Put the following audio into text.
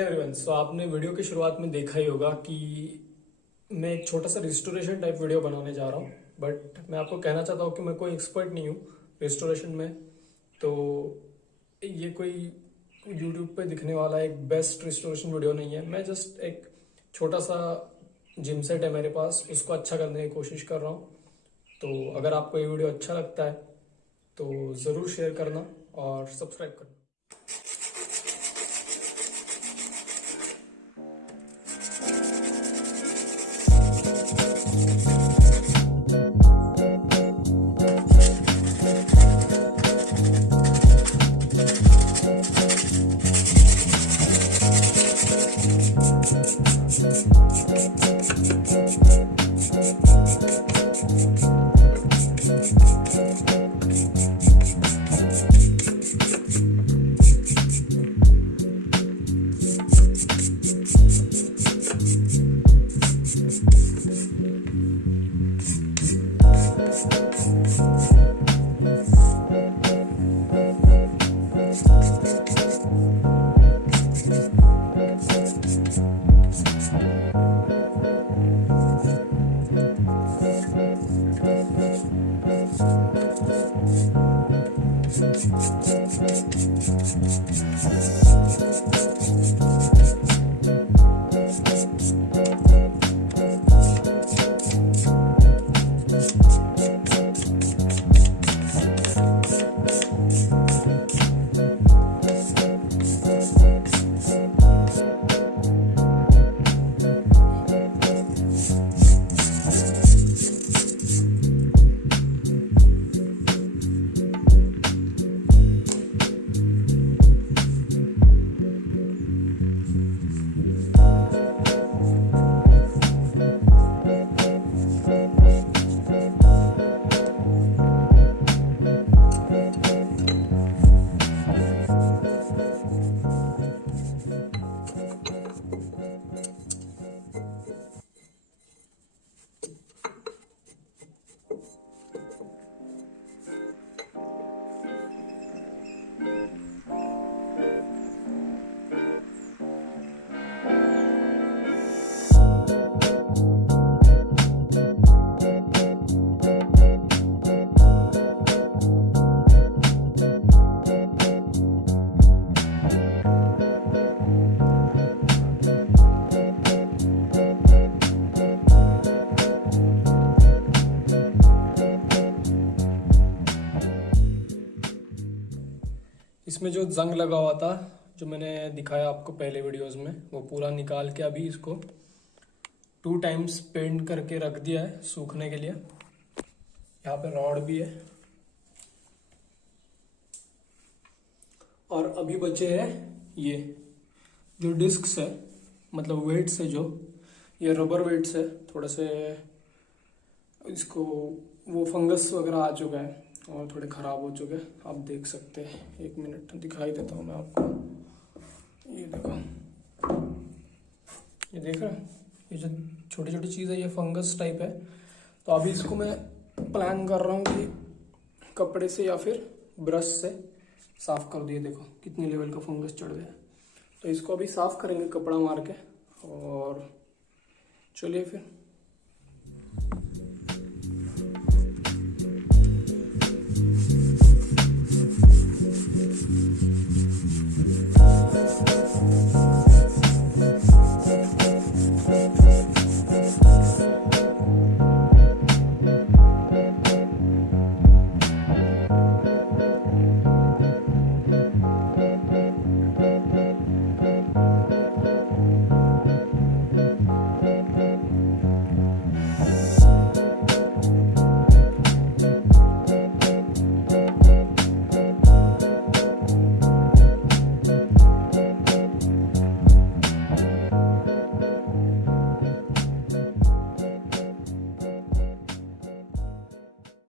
Hey everyone, सो आपने video की शुरुआत में देखा ही होगा कि मैं एक छोटा सा रिस्टोरेशन टाइप वीडियो बनाने जा रहा हूँ। बट मैं आपको कहना चाहता हूँ कि मैं कोई एक्सपर्ट नहीं हूँ रिस्टोरेशन में। तो ये कोई यूट्यूब पे दिखने वाला एक बेस्ट रिस्टोरेशन वीडियो नहीं है। मैं जस्ट एक छोटा सा जिम सेट है मेरे पास, उसको अच्छा करने की कोशिश कर रहा हूँ। तो अगर आपको ये वीडियो अच्छा लगता है तो ज़रूर शेयर करना और सब्सक्राइब करना। इसमें जो जंग लगा हुआ था, जो मैंने दिखाया आपको पहले वीडियोस में, वो पूरा निकाल के अभी इसको 2 टाइम्स पेंट करके रख दिया है सूखने के लिए। यहाँ पे रॉड भी है और अभी बचे हैं ये जो डिस्क्स है, मतलब वेट्स है, जो ये रबर वेट्स है। थोड़े से इसको वो फंगस वगैरह आ चुका है और थोड़े ख़राब हो चुके हैं, आप देख सकते हैं। 1 मिनट दिखाई देता हूँ मैं आपको। ये देखो, ये देख रहे हैं, ये जो छोटी छोटी चीज़ है ये फंगस टाइप है। तो अभी इसको मैं प्लान कर रहा हूँ कि कपड़े से या फिर ब्रश से साफ़ कर दिए। देखो कितनी लेवल का फंगस चढ़ गया। तो इसको अभी साफ़ करेंगे कपड़ा मार के, और चलिए फिर।